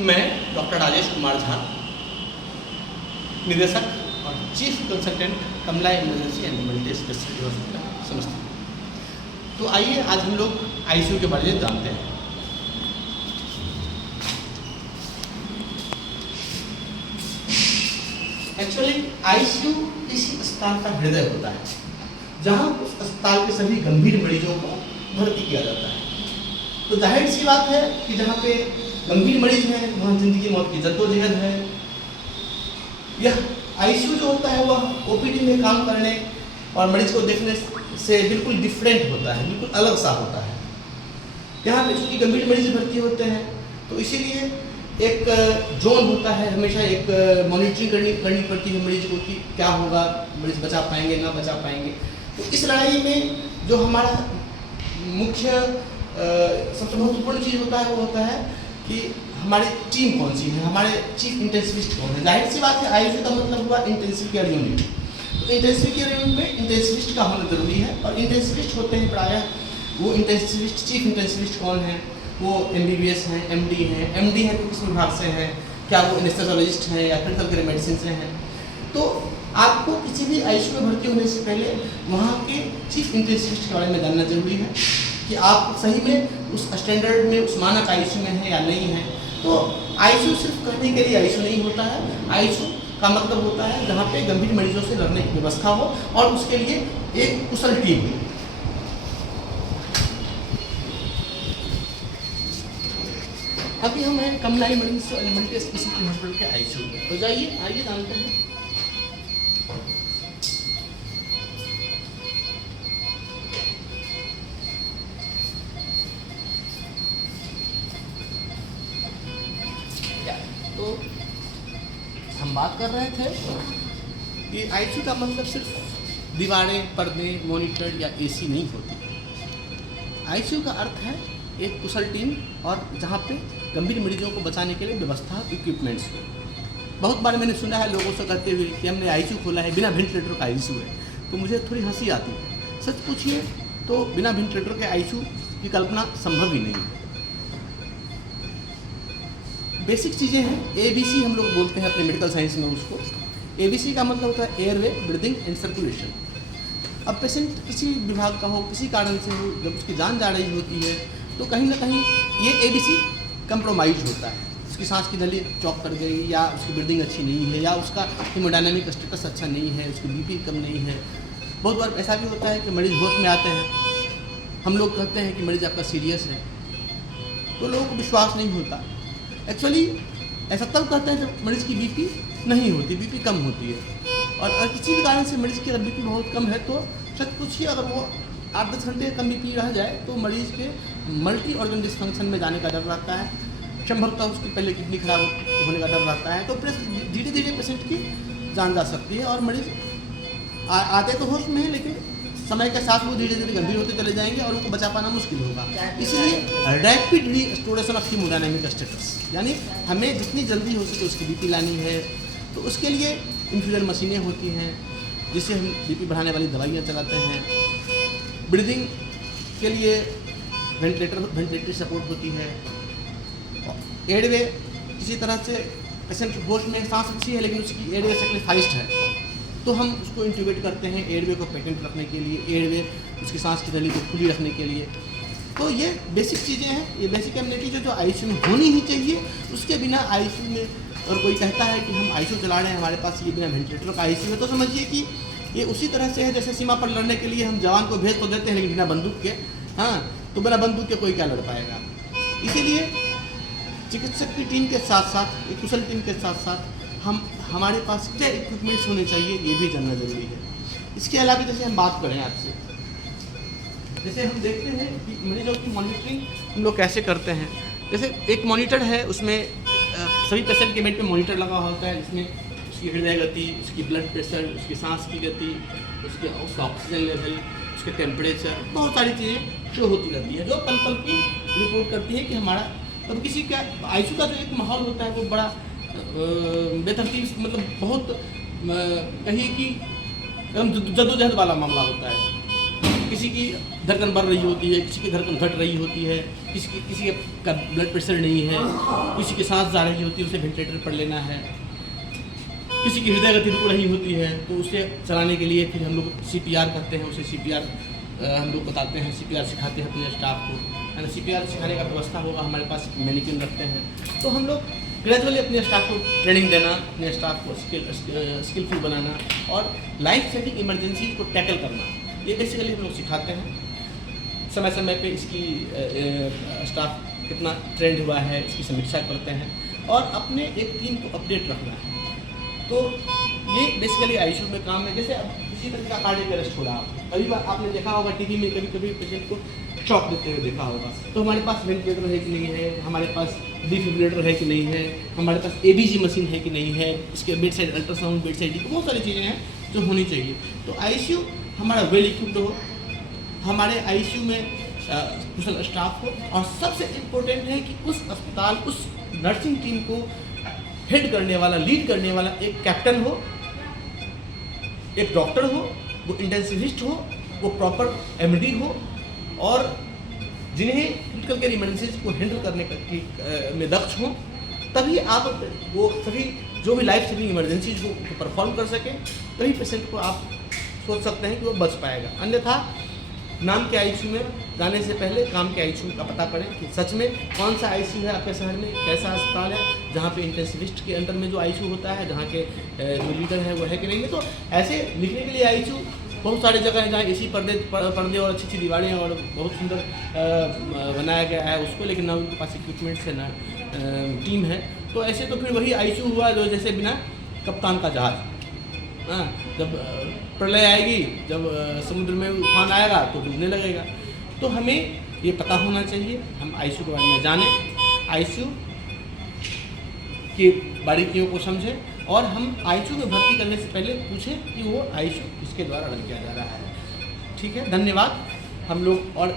मैं डॉक्टर राजेश कुमार झा, निदेशक और chief consultant Kamala emergency and multi speciality hospital Samastipur. तो आइए आज हम लोग आईसीयू के बारे में जानते हैं। एक्चुअली आईसीयू किसी अस्पताल का हृदय होता है, जहां उस अस्पताल के सभी गंभीर मरीजों को भर्ती किया जाता है। तो जाहिर सी बात है कि जहाँ पे गंभीर मरीज हैं वहाँ जिंदगी मौत की जद्दोजहद है। यह आईसीयू जो होता है वह ओपीडी में काम करने और मरीज को देखने से बिल्कुल डिफरेंट होता है, बिल्कुल अलग सा होता है। यहाँ पे चूँकि गंभीर मरीज भर्ती होते हैं तो इसीलिए एक जोन होता है, हमेशा एक मॉनिटरिंग करनी पड़ती है मरीज को कि क्या होगा, मरीज बचा पाएंगे ना बचा पाएंगे। तो इस लड़ाई में जो हमारा मुख्य सबसे महत्वपूर्ण चीज़ होता है वो होता है कि हमारी टीम कौन सी है, हमारे चीफ इंटेंसिविस्ट कौन है। जाहिर सी बात है आईसीयू का मतलब हुआ इंटेंसिव केयर यूनिट। तो इंटेंसिव केयर यूनिट में इंटेंसिविस्ट का होना जरूरी है और इंटेंसिविस्ट होते हैं प्रायः वो इंटेंसिविस्ट, चीफ इंटेंसिविस्ट कौन है, वो एमबीबीएस हैं, एमडी हैं तो किस विभाग से हैं, क्या वो एनेस्थेसियोलॉजिस्ट हैं या क्रिटिकल केयर मेडिसिन से हैं। तो आपको किसी भी आईसीयू में भर्ती होने से पहले वहाँ के चीफ इंटेंसिविस्ट के बारे में जानना जरूरी है कि आप सही में उस स्टैंडर्ड में, उस मानक आईसीयू में है या नहीं है। तो आईसीयू सिर्फ कहने के लिए आईसीयू नहीं होता है, आईसीयू का मतलब होता है जहाँ पे गंभीर मरीजों से लड़ने की व्यवस्था हो और उसके लिए एक कुशल टीम हो। अभी हम हैं कमला इमरजेंसी और मल्टी स्पेशलिटी हॉस्पिटल के आईसीयू में। तो जाइए आइए जानते हैं। तो हम बात कर रहे थे कि आईसीयू का मतलब सिर्फ दीवारें, पर्दे, मॉनिटर या एसी नहीं होती। आईसीयू का अर्थ है एक कुशल टीम और जहाँ पे गंभीर मरीजों को बचाने के लिए व्यवस्था, इक्विपमेंट्स हो। बहुत बार मैंने सुना है लोगों से कहते हुए कि हमने आईसीयू खोला है, बिना वेंटिलेटर का आईसीयू है, तो मुझे थोड़ी हंसी आती है। सच पूछिए तो बिना वेंटिलेटर के आईसीयू की कल्पना संभव ही नहीं है। बेसिक चीज़ें हैं, एबीसी हम लोग बोलते हैं अपने मेडिकल साइंस में उसको। एबीसी का मतलब होता है एयरवे, ब्रीदिंग एंड सर्कुलेशन। अब पेशेंट किसी विभाग का हो, किसी कारण से हो, जब उसकी जान जा रही होती है तो कहीं ना कहीं ये एबीसी कंप्रोमाइज होता है। उसकी सांस की नली चौक कर गई या उसकी ब्रीदिंग अच्छी नहीं है या उसका हीमोडायनामिक स्टेटस अच्छा नहीं है, उसकी बीपी कम नहीं है। बहुत बार ऐसा भी होता है कि मरीज होश में आते हैं, हम लोग कहते हैं कि मरीज आपका सीरियस है, तो लोगों को विश्वास नहीं होता। एक्चुअली ऐसा तब कहते हैं जब मरीज की बीपी नहीं होती, बीपी कम होती है। और अगर किसी भी कारण से मरीज की अगर बीपी बहुत कम है तो सच पूछिए अगर वो 8-10 घंटे कम बीपी रह जाए तो मरीज के मल्टी ऑर्गन डिस्फंक्शन में जाने का डर रहता है, संभवतः उसकी पहले किडनी खराब होने का डर रहता है। तो धीरे धीरे पेशेंट की जान जा सकती है और मरीज आते तो होश में है लेकिन समय के साथ वो धीरे धीरे गंभीर होते चले जाएंगे और उनको बचा पाना मुश्किल होगा। इसलिए rapid restoration of haemodynamic status, यानी हमें जितनी जल्दी हो सके उसकी बीपी लानी है। तो उसके लिए इन्फ्यूजन मशीनें होती हैं जिससे हम बीपी बढ़ाने वाली दवाइयाँ चलाते हैं। ब्रीदिंग के लिए वेंटिलेटरी सपोर्ट होती है। एयरवे किसी तरह से पेशेंट होश में सांस अच्छी है लेकिन उसकी एयरवे सैक्रिफाइस्ड है तो हम उसको इंट्यूबेट करते हैं एयरवे को पेटेंट रखने के लिए, एयरवे उसकी सांस की नली को खुली रखने के लिए। तो ये बेसिक चीज़ें हैं, ये बेसिक एमिनिटीज जो आईसीयू में होनी ही चाहिए। उसके बिना आईसीयू में और कोई कहता है कि हम आईसीयू चला रहे हैं, हमारे पास ये बिना वेंटिलेटर का आईसीयू है, तो समझिए कि ये उसी तरह से है जैसे सीमा पर लड़ने के लिए हम जवान को भेज तो देते हैं लेकिन बिना बंदूक के, हाँ तो बिना बंदूक के कोई क्या लड़ पाएगा। इसीलिए चिकित्सक की टीम के साथ साथ, एक कुशल टीम के साथ साथ हमारे पास क्या इक्विपमेंट्स होने चाहिए ये भी जानना जरूरी है। इसके अलावा जैसे हम बात करें आपसे, जैसे हम देखते हैं कि मरीजों की मॉनिटरिंग हम लोग कैसे करते हैं। जैसे एक मॉनिटर है, उसमें सभी पेशेंट के बेड पे मॉनिटर लगा होता है जिसमें उसकी हृदय गति, उसकी ब्लड प्रेशर, उसकी सांस की गति, उसका ऑक्सीजन लेवल, उसके टेम्परेचर, बहुत सारी चीज़ें शो होती रहती है जो पल पल की रिपोर्ट करती है कि हमारा तब किसी का आईसीयू का जो एक माहौल होता है वो बड़ा बेतरतीब, मतलब बहुत कहिए कि एकदम जद्दोजहद वाला मामला होता है। किसी की धड़कन बढ़ रही होती है, किसी की धड़कन घट रही होती है, किसी का ब्लड प्रेशर नहीं है, किसी की सांस जा रही होती है, उसे वेंटिलेटर पर लेना है, किसी की हृदय गति रुक रही होती है, तो उसे चलाने के लिए फिर हम लोग CPR करते हैं, उसे CPR हम लोग बताते हैं, CPR सिखाते हैं अपने स्टाफ को, है ना। CPR सिखाने का व्यवस्था होगा, हमारे पास मैनिक्विन रखते हैं, तो हम लोग ग्रेजुअली अपने स्टाफ को ट्रेनिंग देना, अपने स्टाफ को स्किलफुल बनाना और लाइफ सेविंग इमरजेंसी को टैकल करना, ये बेसिकली हम लोग सिखाते हैं। समय समय पे इसकी स्टाफ कितना ट्रेंड हुआ है इसकी समीक्षा करते हैं और अपने एक टीम को अपडेट रखना है। तो ये बेसिकली आईसीयू में काम है। जैसे अब किसी तरह का कार्डियक अरेस्ट हो रहा, कभी बार आपने देखा होगा टीवी में, कभी कभी पेशेंट को शॉक देते हुए देखा होगा, तो हमारे पास वेंटिलेटर है कि नहीं है, हमारे पास डिफिब्रिलेटर है कि नहीं है, हमारे पास ABG मशीन है कि नहीं है, इसके bed side ultrasound, bed side बहुत सारी चीज़ें हैं जो होनी चाहिए। तो आईसीयू हमारा वेल इक्विप्ड हो, हमारे आईसीयू में कुशल स्टाफ हो और सबसे इम्पोर्टेंट है कि उस अस्पताल, उस नर्सिंग टीम को हेड करने वाला, लीड करने वाला एक कैप्टन हो, एक डॉक्टर हो, वो इंटेंसिविस्ट हो, वो प्रॉपर MD हो और जिन्हें क्रिटिकल केयर इमरजेंसीज को हैंडल करने में दक्ष हो, तभी आप वो सभी जो भी लाइफ सेविंग इमरजेंसीज को परफॉर्म कर सकें, तभी पेशेंट को आप सोच सकते हैं कि वो बच पाएगा। अन्यथा नाम के आईसीयू में जाने से पहले काम के आईसीयू का पता करें कि सच में कौन सा आईसीयू है आपके शहर में, कैसा अस्पताल है जहाँ पे इंटेंसिविस्ट के अंडर में जो आईसीयू होता है, जहाँ के जो लीडर है वो है कि नहीं है। तो ऐसे लिखने के लिए आईसीयू बहुत सारी जगह है जहाँ AC पर्दे और अच्छी अच्छी दीवारें और बहुत सुंदर बनाया गया है उसको, लेकिन ना उनके पास इक्विपमेंट्स है ना टीम है। तो ऐसे तो फिर वही आईसीयू हुआ जो जैसे बिना कप्तान का जहाज। हाँ, जब प्रलय आएगी, जब समुद्र में उफान आएगा तो डूबने लगेगा। तो हमें ये पता होना चाहिए, हम आईसीयू के बारे में जानें, आईसीयू की बारीकियों को समझें और हम आईसीयू में भर्ती करने से पहले पूछें कि वो आईसीयू किसके द्वारा रन किया जा रहा है। ठीक है, धन्यवाद। हम लोग और